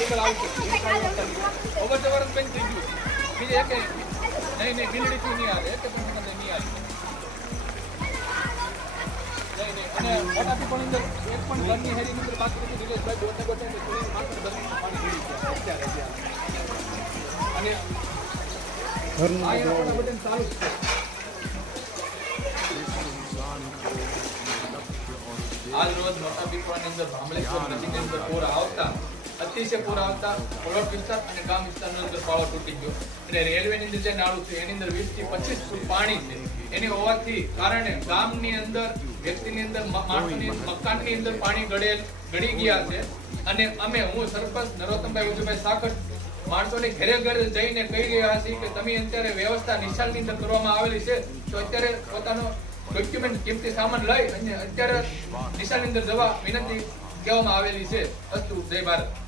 Single આવી શકે અવર જવર જ બંધ થઈ ગયું બીજે એક નહીં નહીં બિલ્ડીથી નહીં આવે એક પણ નહીં આવે નહીં નહીં અને મોટાથી પણ અંદર એક પણ ઘરની હેરીની અંદર બાકી કરી દિલેશભાઈ ગોતે ગોતે માત્ર પાણી અત્યારે અને આ એના ચાલુ છે. આજ રોજ મોટા પીપળાની અંદર ભાંભળેશ્વર નદીની અંદર પૂર આવતા અતિશય પૂર આવતા ઓળખ વિસ્તાર અને ગામ વિસ્તારની અંદર પાળો તૂટી ગયો. અને રેલવેની અંદર જે નાળું છે એની અંદર વીસથી પચીસ ફૂટ પાણી છે. એની હોવાથી કારણે ગામની અંદર વ્યક્તિની અંદર માણસોની મકાનની અંદર પાણી ગળેલ ગળી ગયા છે. અને અમે હું સરપંચ નરોત્તમભાઈ ઉજુભાઈ સાકર માણસોને ઘરે ઘરે જઈને કહી રહ્યા છીએ કે તમે અત્યારે વ્યવસ્થા નિશાળની અંદર કરવામાં આવેલી છે તો અત્યારે પોતાનો ડોક્યુમેન્ટ કિંમતી સામાન લઈ અને અત્યારે નિશાળની અંદર જવા વિનંતી કહેવામાં આવેલી છે અસ્તુ જય ભારત.